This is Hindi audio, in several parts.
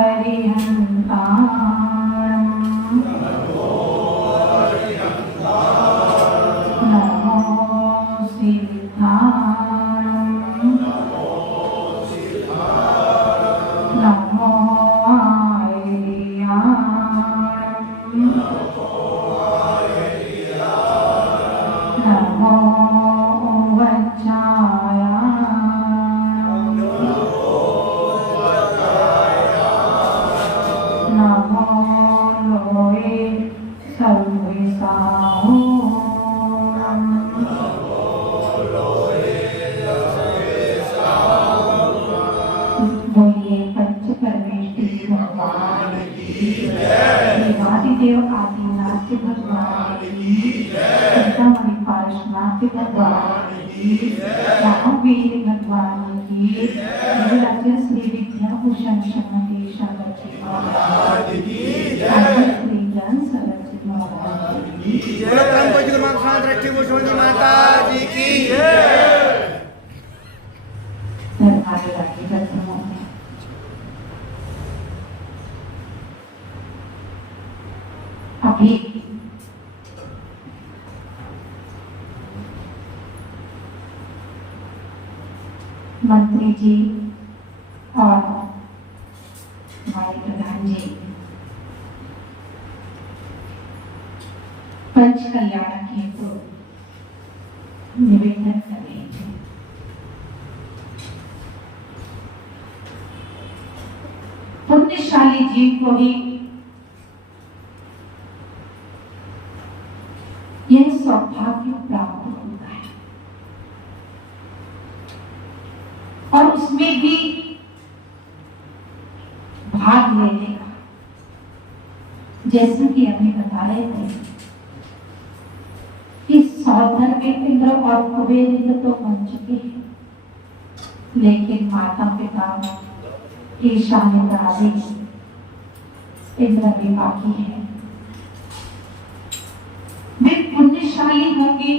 अरिहन्ताणं नमो सिद्धाणं नमो आर्याणं नमो वज्रायाणं नमो लोये सर्वेशाहूणं बोलिए पंच परमेष्टि भगवान की जय। आदिदेव आदिनाथ भगवान की जय। चिंतामणि पार्श्वनाथ भगवान की जय। महावीर भगवान की जय। राजा श्री विद्याभूषण श्रीमती सरस्वती महाराज की जय। श्री जन सरस्वती महाराज की जय। शांत रखिए भूषणी माता जी की जय। धर्मार्थ राखी करता अभी मंत्री जी और हमारे प्रधान जी पंच कल्याण की तो निवेदन कर रहे थे। पुण्यशाली जीव को ही यह सौभाग्य प्राप्त होता है और उसमें भी भाग लेने का, जैसा कि अभी बता रहे थे कि सौधर में इंद्र और कुबेर इंद्र तो बन चुके हैं, लेकिन माता पिता ईशान आदि इंद्र भी बाकी है। वे पुण्यशाली होंगे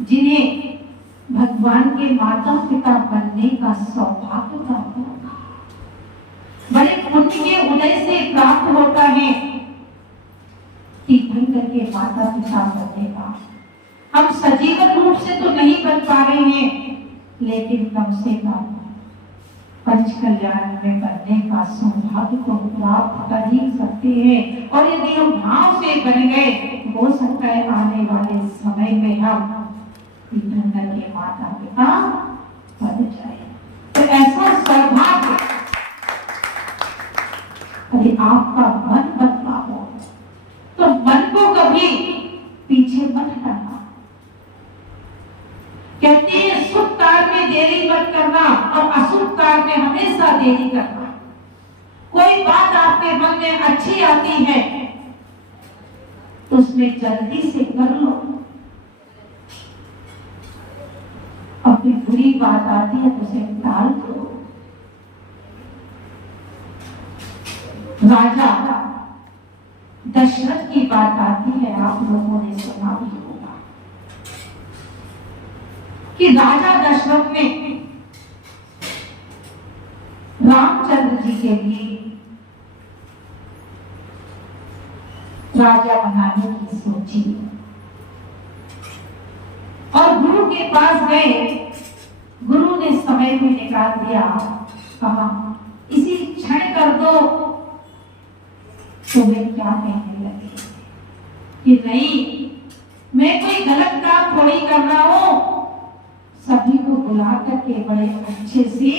जिन्हें भगवान के माता पिता बनने का सौभाग्य प्राप्त होगा। बड़े पुण्य के उदय से प्राप्त होता है तीर्थंकर के माता पिता बनने का। हम सजीवन रूप से तो नहीं बन पा रहे हैं, लेकिन कम से कम पंच कल्याण में बनने का सौभाग्य को प्राप्त कर ही सकते हैं। और यदि हम भाव से बन गए, हो सकता है आने वाले समय में हम तीर्थंकर के माता पिता बन जाए। तो ऐसा सौभाग्य यदि आपका मन बनता हो तो मन को कभी पीछे मत हटाना। कहते हैं शुभ कार्य में देरी मत करना और अशुभ कार्य में हमेशा देरी करना। कोई बात आपके मन में अच्छी आती है तो उसमें जल्दी से कर लो, और फिर बुरी बात आती है तो उसे टाल दो। राजा दशरथ की बात आती है, आप लोगों ने सुना भी होगा कि राजा दशरथ ने रामचंद्र जी के लिए राजा बनाने की सोची और गुरु के पास गए। गुरु ने समय भी निकाल दिया, कहा इसी क्षण कर दो। तो वे क्या कहने लगे कि नहीं, मैं कोई गलत काम थोड़ी कर रहा हूं, सभी को बुला करके बड़े अच्छे से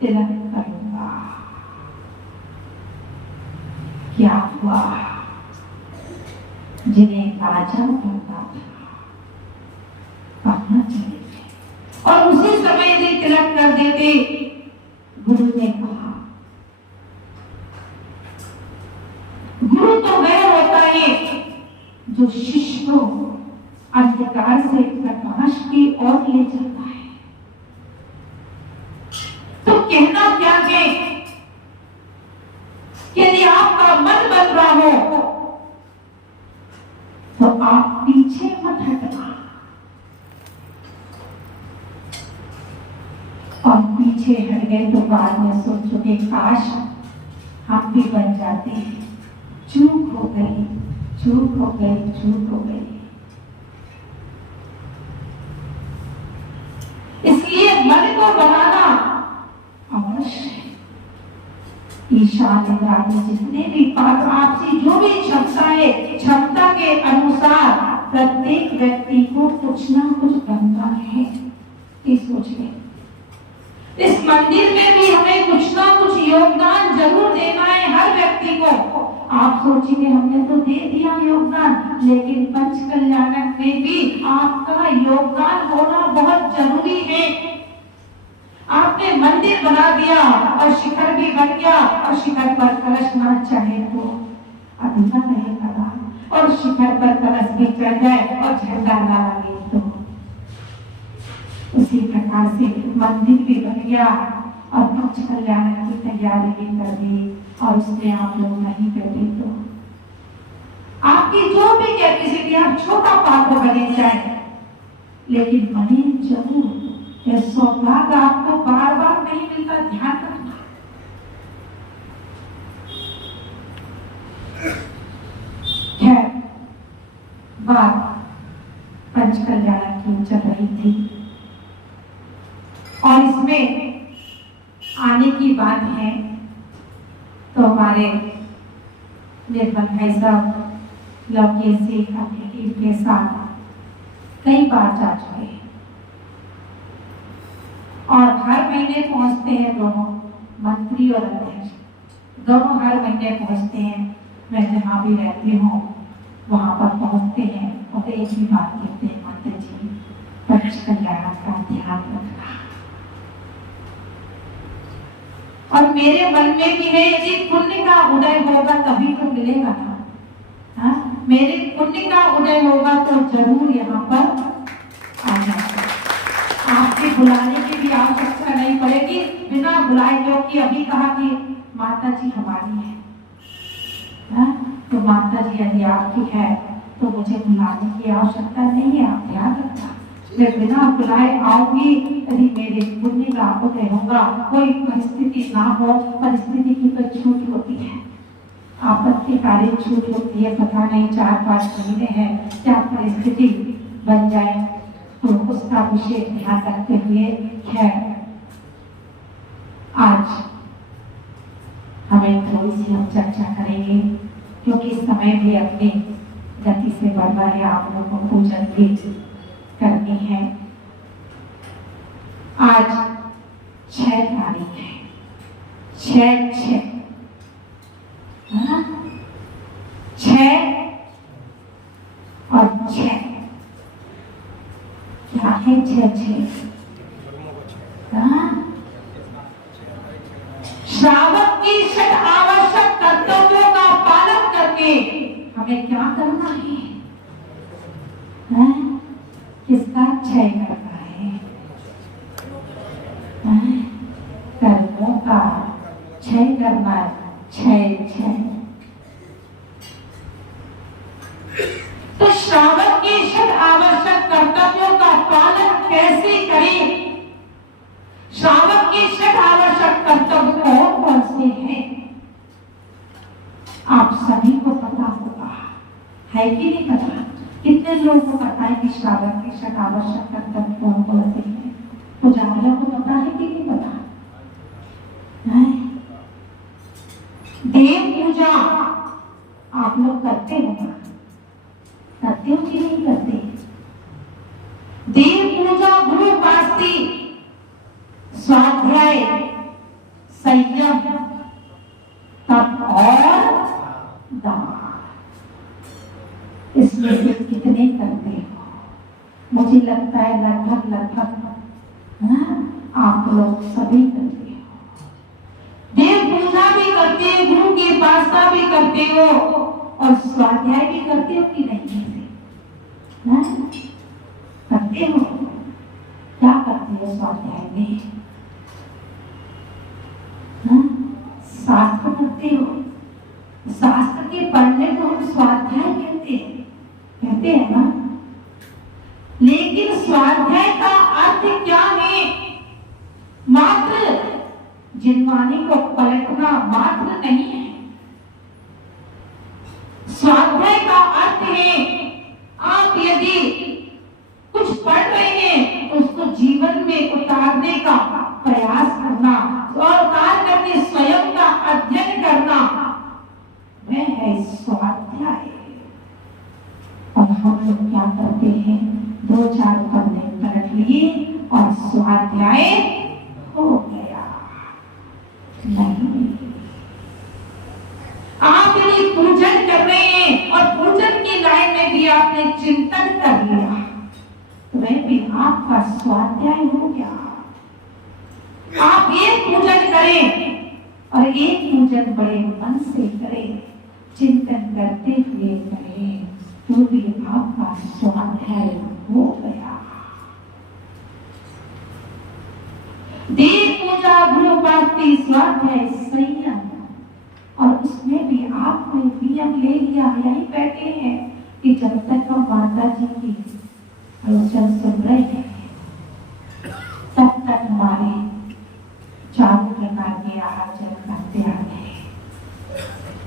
तिलक करूंगा। क्या हुआ, जिन्हें राजा बनना था पढ़ना चाहिए और उसी समय से तिलक कर देते। गुरु ने कहा, गुरु तो वह होता है जो शिष्य को अंधकार से प्रकाश की ओर ले जाता है। तो कहना क्या है, यदि आपका मन बन रहा हो तो आप पीछे मत हटना और पीछे हट गए तो बाद में सोचोगे काश हम भी बन जाते हैं। चूक हो गई, चूक हो गई, चूक हो गई। इसलिए मन को बनाना अवश्य है। ईशान ने जितने भी पात्र आपसी जो भी क्षमता है, क्षमता के अनुसार प्रत्येक व्यक्ति को कुछ ना कुछ बनना है। ये सोचिए, इस मंदिर में भी हमें कुछ ना कुछ योगदान जरूर देना है हर व्यक्ति को। आप सोचिए हमने तो दे दिया योगदान, लेकिन पंच कल्याणक में भी आपका योगदान होना बहुत जरूरी है। आपने मंदिर बना दिया और शिखर भी बन गया और शिखर पर कलश ना चाहे तो अधूरा रहेगा, और शिखर पर कलश भी चढ़ जाए और झंडा ना लगे तो उसी प्रकार से मंदिर भी बन गया और पंच कल्याण की तैयारी भी कर दी और उसमें आप लोग नहीं बैठे तो आपकी जो भी कैपेसिटी, आप छोटा पात्र बने जाए लेकिन बने जरूर। यह सौभाग्य आपको बार बार नहीं मिलता, ध्यान रखना। खैर, बात पंच कल्याण की चल रही थी और इसमें आने की बात है तो हमारे निर्मल भाई साहब लौकेश जी अपनी टीम के साथ कई बार जा चुके हैं और हर महीने पहुंचते हैं दोनों, मंत्री और अध्यक्ष दोनों हर महीने पहुंचते हैं। मैं जहाँ भी रहती हूँ वहां पर पहुंचते हैं और एक ही बात कहते हैं, माता जी पंच कल्याण का ध्यान रखना। और मेरे मन में भी है जी पुण्य का उदय होगा तभी तो मिलेगा ना। हाँ, मेरे पुण्य का उदय होगा तो जरूर यहाँ पर आ जाएगा। आपके बुलाने की भी आवश्यकता नहीं पड़ेगी, बिना बुलाए, क्योंकि अभी कहा कि माता जी हमारी है। हाँ, तो माता जी यदि आपकी है तो मुझे बुलाने की आवश्यकता नहीं है। आप ध्यान रखना, मैं बिना बुलाए आऊंगी। यदि मेरे पुण्य का उदय होगा, कोई परिस्थिति ना हो, परिस्थिति की तो छूट होती है, आपत्तिकारी छूट होती है, पता नहीं 4-5 महीने हैं क्या परिस्थिति बन जाए, तो उसका विशेष ध्यान रखते हुए खैर आज हमें थोड़ी सी हम चर्चा करेंगे, क्योंकि समय भी अपनी गति से बढ़ रहा है, आप लोगों को पूजन भी करनी है। आज 6 तारीख है, 6 और 6 क्या है? 6 श्रावक की 6 आवश्यक कर्तव्यों का पालन करके हमें क्या करना है? किसका क्षय करना है? कर्मों का क्षय करना है। 6 तो श्रावक की 6 आवश्यक कर्तव्यों का पालन कैसे करें? श्रावक की 6 आवश्यक कर्तव्य कौन से हैं? आप सभी को पता होगा, है कि नहीं पता? कितने लोगों को पता है कि श्रावक की 6 आवश्यक कर्तव्य कौन से हैं? पुजारियों को पता है कि नहीं पता? देव पूजा आप लोग करते हो ना? करते हो कि नहीं करते? देव पूजा गुरु वास्ती, स्वाध्याय, संयम, तप और दान, इसमें से कितने करते हो? मुझे लगता है लगभग आप लोग सभी करते हो। देव पूजा भी करते हो, गुरु की उपासना भी करते हो और स्वाध्याय भी करते हो कि नहीं? करते हो? क्या करते हो स्वाध्याय में? शास्त्र पढ़ते हो। शास्त्र के पढ़ने को हम स्वाध्याय कहते हैं ना। लेकिन स्वाध्याय का अर्थ क्या है? मात्र जिनवानी को पलटना मात्र नहीं है। स्वाध्याय का अर्थ है आप यदि कुछ पढ़ रहे हैं उसको जीवन में उतारने का प्रयास करना और उतार करके स्वयं का अध्ययन करना, वह है स्वाध्याय। और हम लोग क्या करते हैं, 2-4 पन्ने पलट लिए और स्वाध्याय हो गया। नहीं, आप यदि पूजन कर रहे हैं और पूजन की लाइन में भी आपने चिंतन कर लिया तो वह भी आपका स्वाध्याय हो गया। आप एक पूजन करें और एक पूजन बड़े मन से करें, चिंतन करते हुए करें तो भी आपका स्वाध्याय हो गया। देव पूजा, गुरु भक्ति, स्वाध्याय, संयम, और उसमें भी आपने नियम ले लिया। यही बैठे हैं कि जब तक हम माता जी की प्रवचन सुन रहे हैं तब तक हमारे 4 प्रकार के आहार जल करते आ गए।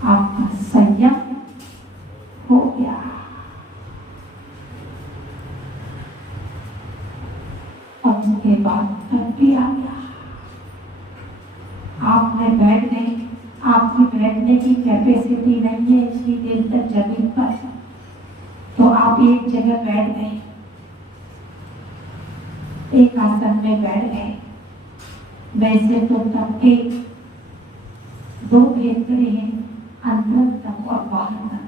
आपका संयम हो गया। और उसके बाद तब भी आ गया। आपने बैठ गए, आपकी बैठने की कैपेसिटी नहीं है इतनी देर तक जमीन पर, तो आप एक जगह बैठ गए, एक आसन में बैठ गए। वैसे तो तब के 2 भेद करे हैं, अंतरतम और बाह्यतम,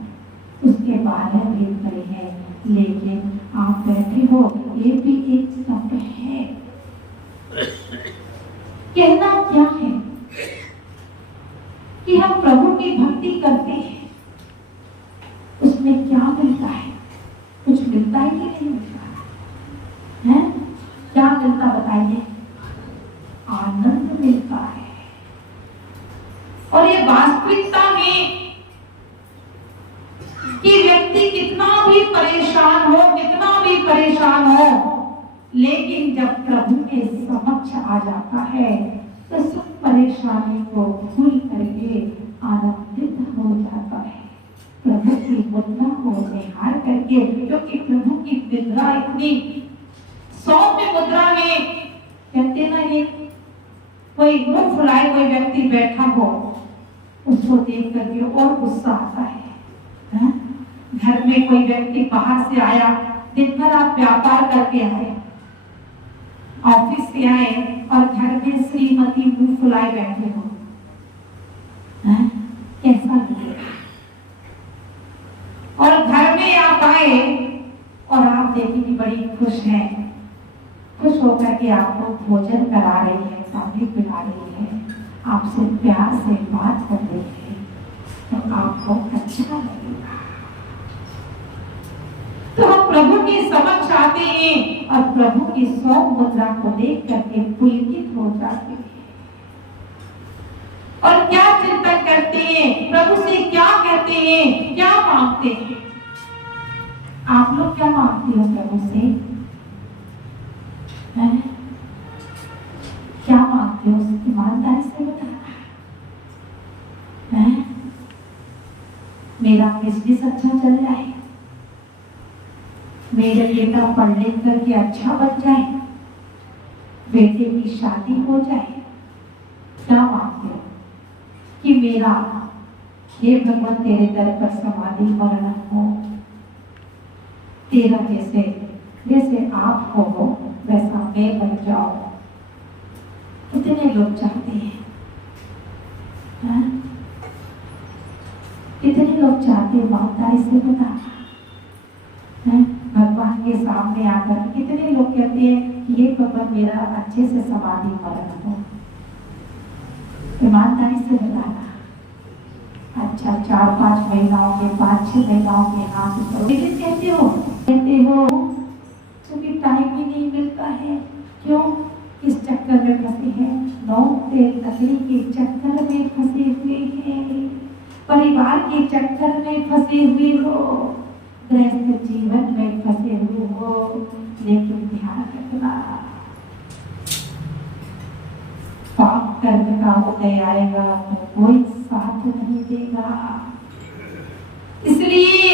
उसके बाहर भेद करे हैं, लेकिन आप बैठे हो ये भी एक स्तंभ है। कहना क्या है कि हम प्रभु की भक्ति करते हैं, उसमें क्या मिलता है? कुछ मिलता है कि नहीं मिलता है? क्या मिलता बताइए? आनंद मिलता है। और ये वास्तविकता है कि व्यक्ति कितना भी परेशान हो, कितना भी परेशान हो, लेकिन जब प्रभु के समक्ष आ जाता है तो सब परेशानी को भूल करके आनंदित हो जाता है, प्रभु की मुद्रा को निहार करके। क्योंकि प्रभु की मुद्रा इतनी सौम्य मुद्रा है, कहते ना, ये कोई मुंह फुलाए कोई व्यक्ति बैठा हो उसको देख करके और गुस्सा आता है। घर में कोई व्यक्ति बाहर से आया, दिन भर आप व्यापार करके आए, ऑफिस से आए और घर में श्रीमती मुंह फुलाए बैठे हो, कैसा लगेगा? और घर में आप आए और आप देखें कि बड़ी खुश हैं, खुश होकर के आपको भोजन करा रही है, पानी पिला रही है, आपसे प्यार से बात कर रही है, तो आपको अच्छा लगेगा। तो हम प्रभु के समक्ष आते हैं और प्रभु की सौम्य मुद्रा को देख करके पुलकित हो जाते हैं। और क्या चिंतन करते हैं, प्रभु से क्या कहते हैं, क्या मांगते हैं? आप लोग क्या मांगते हो प्रभु से? क्या मांगते हो? ईमानदारी से बताना। मेरा बिजनेस अच्छा चल जाए, मेरा बेटा पढ़ लिख करके अच्छा बन जाए, बेटे की शादी हो जाए। क्या मांगते हो? कि मेरा, हे भगवान, तेरे दर पर समाधि मरण हो, तेरा जैसे आप हो वैसा मैं बन जाओ। कितने लोग चाहते हैं? कितने लोग चाहते हैं? ईमानदारी से बता। भगवान के सामने आकर कितने लोग कहते हैं कि ये भगवान मेरा अच्छे से समाधि मरण हो? ईमानदारी से बताना। अच्छा, 4-5 महिलाओं के, 5-6 महिलाओं के हाथ ऊपर, लेकिन कहते हो क्योंकि टाइम ही नहीं मिलता है। क्यों? किस चक्कर में फंसे हैं? नौक तेल तकली के चक्कर में फंसे हुए हैं, परिवार के चक्कर में फंसे हुए हो, गृहस्थ जीवन में फंसे हुए हो। लेकिन ध्यान रखना, पाप कर्म का उदय आएगा तो कोई साथ नहीं देगा। इसलिए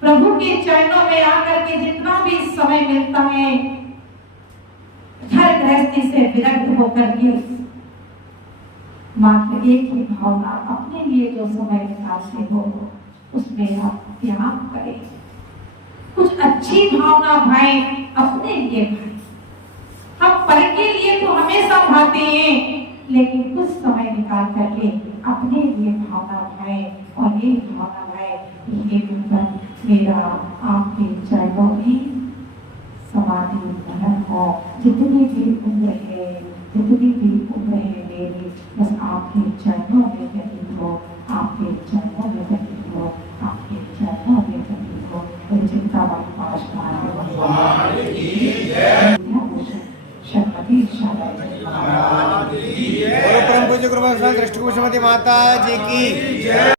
प्रभु के चरणों में आकर के जितना भी समय मिलता है, घर गृहस्थी से विरक्त होकर के मात्र एक ही भावना, अपने लिए जो समय निकालते हो उसमें आप त्याग करें। कुछ अच्छी भावना भाई अपने लिए भाई। हम पर के लिए तो हमेशा भाते हैं, लेकिन कुछ समय निकाल करके अपने लिए भावना भाई। और ये भावना भाई, ये मेरा आपके चरणों में समाधि ग्रहण हो। जितनी भी उम्र है, जितनी भी उम्र है मेरी, बस आपके चरणों में व्यतीत हो, आपके चरणों में व्यतीत हो, आपके चरणों में व्यतीत हो। मेरी चिंता वाली पाश शर्मती परम पूज्य कृपा दृष्टि कुसुमती माता जी की।